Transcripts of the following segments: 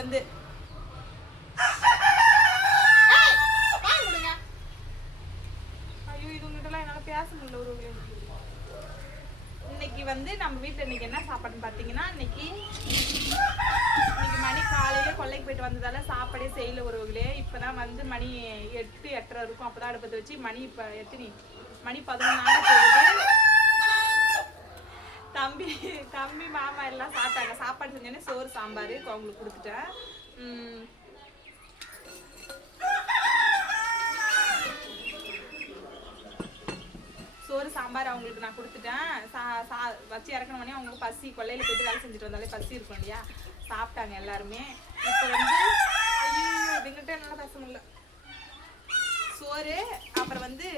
வந்து. வாய் மூடுங்க. ஐயோ இது உங்ககிட்டலாம் என்னால பேச முடியல ஒரு இன்னைக்கு வந்து நம்ம வீட்டில் இன்னைக்கு என்ன சாப்பாடுன்னு பார்த்தீங்கன்னா இன்னைக்கு இன்னைக்கு மணி காலையில கொல்லைக்கு போயிட்டு வந்ததால சாப்பாடே செய்யல ஒருவங்களே இப்பதான் வந்து மணி எட்டு எட்டரை இருக்கும். அப்பதான் அடுப்பத்தை வச்சு மணி இப்ப எத்தனை மணி பதினொன்று போகுது. தம்பி தம்பி மாமா எல்லாம் சாப்பிட்டாங்க. சாப்பாடு செஞ்சோன்னே சோறு சாம்பார் அவங்களுக்கு கொடுத்துட்டேன். சோறு சாம்பார் அவங்களுக்கு நான் கொடுத்துட்டேன். சா சா வச்சு இறக்கணும்னே அவங்களுக்கு பசி கொல்லையில் போயிட்டு வேலை செஞ்சுட்டு வந்தாலே பசி இருக்கும் இல்லையா? சாப்பிட்டாங்க எல்லாருமே. இப்போ வந்து ஐயோ இதுங்கிட்ட என்னால் பேச முடியல. சோறு அப்புறம் வந்து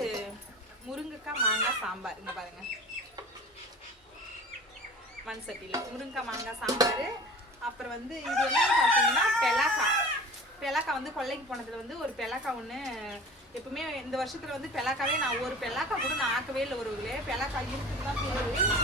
முருங்கைக்காய் மாங்காய் சாம்பார். இங்கே பாருங்கள் மண் சட்டியில் முருங்கை மாங்காய் சாம்பார். அப்புறம் வந்து இது என்னன்னு பார்த்தீங்கன்னா பெலாக்கா. பெலாக்கா வந்து கொல்லைக்கு போனதுல வந்து ஒரு பெலாக்கா ஒன்று எப்பவுமே இந்த வருஷத்தில் வந்து பெலாக்காவே நான் ஒரு பெலாக்கா கூட நான் ஆக்கவே இல்லை ஒரு பெலாக்கா இருக்குன்னு தான் பேரு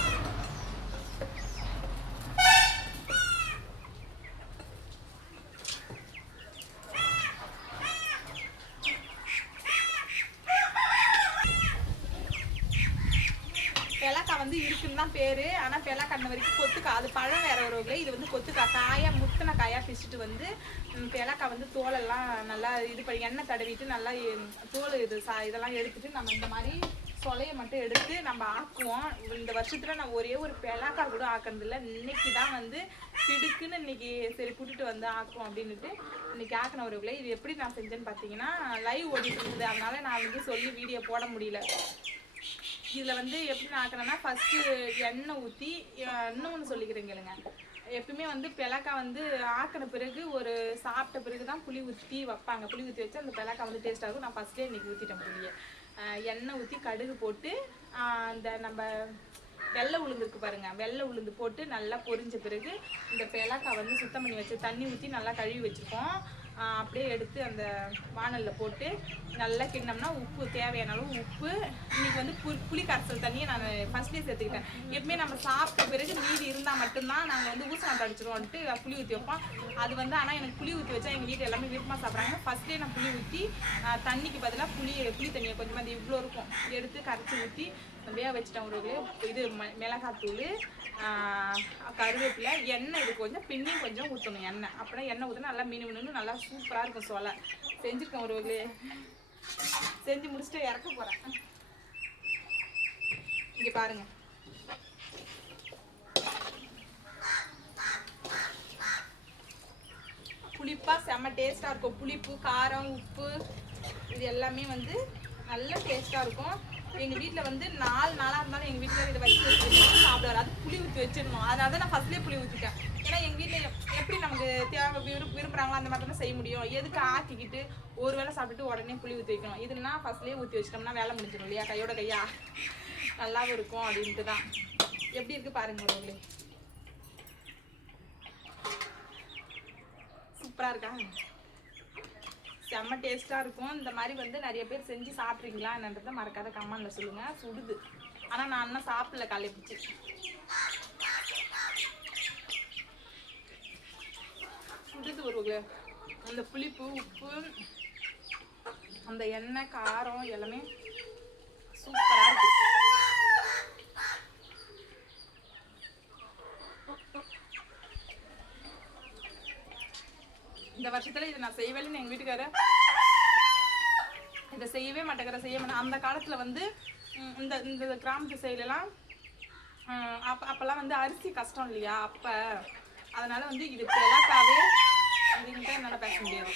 பெலக்கா வந்து இருக்குன்னு தான் பேரு. ஆனா பெலாக்கா வரைக்கும் கொத்துக்கா. அது பழம் வேற வருவங்களே இது வந்து கொத்துக்கா. காயா முத்தின காயா பிச்சுட்டு வந்து பெலக்கா வந்து தோலெல்லாம் நல்லா இது பண்ணி எண்ணெய் தடவிட்டு நல்லா தோல் இது சா இதெல்லாம் எடுத்துட்டு நம்ம இந்த மாதிரி சொலையை மட்டும் எடுத்து நம்ம ஆக்குவோம். இந்த வருஷத்துல நான் ஒரே ஒரு பெலாக்கா கூட ஆக்குறது இல்லை இன்னைக்கு தான் வந்து திடுக்குன்னு இன்னைக்கு சரி கூட்டிட்டு வந்து ஆக்குவோம் அப்படின்னுட்டு இன்னைக்கு ஆக்கின ஒரு இது எப்படி நான் செஞ்சேன்னு பார்த்தீங்கன்னா லைவ் ஓடிட்டு இருந்தது. அதனால நான் வந்து சொல்லி வீடியோ போட முடியல. இதில் வந்து எப்படி ஆக்குறேன்னா ஃபஸ்ட்டு எண்ணெய் ஊற்றி இன்னொன்று சொல்லிக்கிறேன் கேளுங்க. எப்பவுமே வந்து பிளக்கா வந்து ஆக்கின பிறகு ஒரு சாப்பிட்ட பிறகு தான் புளி ஊற்றி வைப்பாங்க. புளி ஊற்றி வச்சு அந்த பிளக்கா வந்து டேஸ்ட்டாக இருக்கும். நான் ஃபஸ்ட்டே இன்றைக்கி ஊற்றிட்டேன் புளியை. எண்ணெய் ஊற்றி கடுகு போட்டு அந்த நம்ம வெள்ளை உளுந்து இருக்கு பாருங்க. வெள்ளை உளுந்து போட்டு நல்லா பொரிஞ்ச பிறகு இந்த பிளக்கா வந்து சுத்தம் பண்ணி வச்சு தண்ணி ஊற்றி நல்லா கழுவி வச்சுருக்கோம் அப்படியே எடுத்து அந்த வானலில் போட்டு நல்லா கிண்ணம்னா உப்பு தேவையான அளவு உப்பு. இன்னைக்கு வந்து புளி புளி கரைசல் தண்ணியை நான் ஃபர்ஸ்ட்லேயே சேர்த்துக்கிட்டேன். எப்பவுமே நம்ம சாப்பிட்ட பிறகு மீதி இருந்தால் மட்டும்தான் நாங்கள் வந்து ஊசணம் அடிச்சிருவோன்ட்டு புளி ஊற்றி வைப்போம். அது வந்து ஆனால் எனக்கு புளி ஊற்றி வச்சா எங்கள் வீட்டில் எல்லாமே விருப்பமாக சாப்பிட்றாங்க. ஃபர்ஸ்ட்லேயே நான் புளி ஊற்றி தண்ணிக்கு பதிலாக புளி புளி தண்ணியை கொஞ்சமாக அது இவ்வளோ இருக்கும். எடுத்து கரைச்சி ஊற்றி வேக வச்சுட்டேன் ஒரு இது ம- மிளகாத்தூள் கருவேப்பிலை எண்ணெய் இது கொஞ்சம் பின்னி கொஞ்சம் ஊற்றணும் எண்ணெய். அப்புறம் எண்ணெய் ஊற்றினா நல்லா மீன் மீன் நல்லா சூப்பராக இருக்கும் சோலை செஞ்சுருக்கேன் ஒரு செஞ்சு முடிச்சுட்டு இறக்க போகிறேன் இங்கே பாருங்கள் புளிப்பாக செம்ம டேஸ்ட்டாக இருக்கும். புளிப்பு காரம் உப்பு இது எல்லாமே வந்து நல்ல டேஸ்ட்டாக இருக்கும். எங்கள் வீட்டில் வந்து நாலு நாளாக இருந்தாலும் எங்கள் வீட்டில் இதை வச்சு வச்சிருக்கோம் சாப்பிட அது புளி ஊற்றி வச்சிருந்தோம் அதனால தான் நான் ஃபர்ஸ்ட்லேயே புளி ஊற்றிட்டேன் ஏன்னா எங்கள் வீட்டில் எப்படி நமக்கு தேவை விரும்ப விரும்புகிறாங்களோ அந்த மாதிரி தான் செய்ய முடியும். எதுக்கு ஆக்கிக்கிட்டு ஒரு வேளை சாப்பிட்டுட்டு உடனே புளி ஊற்றி வைக்கணும்? இதுனா ஃபஸ்ட்லேயே ஊற்றி வச்சிட்டோம்னா வேலை முடிஞ்சிடும் இல்லையா? கையோட கையா? நல்லாவும் இருக்கும் அப்படின்ட்டு தான். எப்படி இருக்கு பாருங்க உங்களே சூப்பராக இருக்கா? செம்ம டேஸ்ட்டாக இருக்கும். இந்த மாதிரி வந்து நிறைய பேர் செஞ்சு சாப்பிட்றீங்களா என்னன்றதை மறக்காத கமெண்ட்ல சொல்லுங்க. சுடுது. ஆனால் நான் இன்னும் சாப்பிடல காலை பிடிச்சி சுடுது ஒரு அந்த புளிப்பு உப்பு அந்த எண்ணெய் காரம் எல்லாமே சூப்பராக இருக்குது இந்த வருஷத்துல இதை நான் செய்வேன்னு எங்க வீட்டுக்காரர் இதை செய்யவே மாட்டேங்கிற செய்ய மாட்டேன் அந்த காலத்துல வந்து இந்த இந்த கிராமத்து சைடுலலாம் அப்ப அப்பெல்லாம் வந்து அரிசி கஷ்டம் இல்லையா? அப்ப அதனால வந்து இது பெலாக்காவே அப்படின்ட்டு என்னால் பேச முடியாது.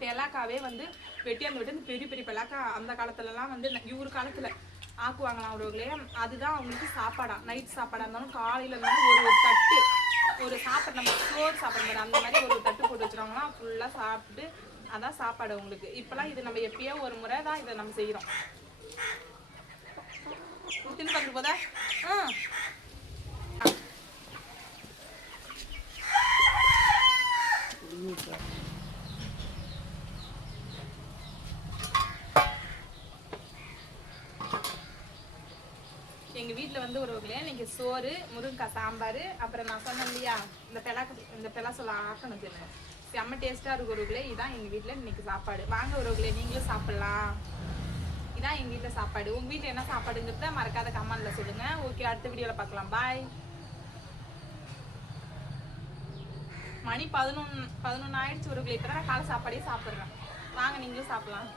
பெலாக்காவே வந்து வெட்டி அந்த இந்த பெரிய பெரிய பெலாக்கா அந்த காலத்துலலாம் வந்து இவரு காலத்துல ஆக்குவாங்களாம் அவர்களே அதுதான் அவங்களுக்கு சாப்பாடா நைட் சாப்பாடா இருந்தாலும் காலையில இருந்தாலும் ஒரு ஒரு தட்டு. ஒரு சாப்பாடு நம்ம சோறு சாப்பிட்ற அந்த மாதிரி ஒரு தட்டு போட்டு வச்சிருவாங்களாம் ஃபுல்லா சாப்பிட்டு அதான் சாப்பாடு உங்களுக்கு இப்பெல்லாம் இது நம்ம எப்பயோ ஒரு முறை தான் இதை நம்ம செய்யறோம் தின்னு பார்த்து போதா? ஆ. எங்கள் வீட்டில் வந்து உறவுகளே இன்றைக்கி சோறு முருங்கைக்காய் சாம்பார் அப்புறம் நான் சொன்னேன் இல்லையா இந்த பெலாக்கு இந்த பெலா சொல்ல ஆக்கணும் தின்னு. செம்ம டேஸ்ட்டாக இருக்கும் உறவுகளே இதான் எங்கள் வீட்டில் இன்னைக்கு சாப்பாடு. வாங்க உறவுகளே நீங்களும் சாப்பிட்லாம். இதான் எங்கள் வீட்டில் சாப்பாடு. உங்கள் வீட்டில் என்ன சாப்பாடுங்கிறத மறக்காத கமெண்ட்ல சொல்லுங்கள் ஓகே அடுத்த வீடியோவில் பார்க்கலாம். பாய் மணி பதினொன்று பதினொன்று ஆயிடுச்சு உறவுகளே இப்போ தான் காலை சாப்பாடே சாப்பிட்றேன். வாங்க நீங்களும் சாப்பிட்லாம்.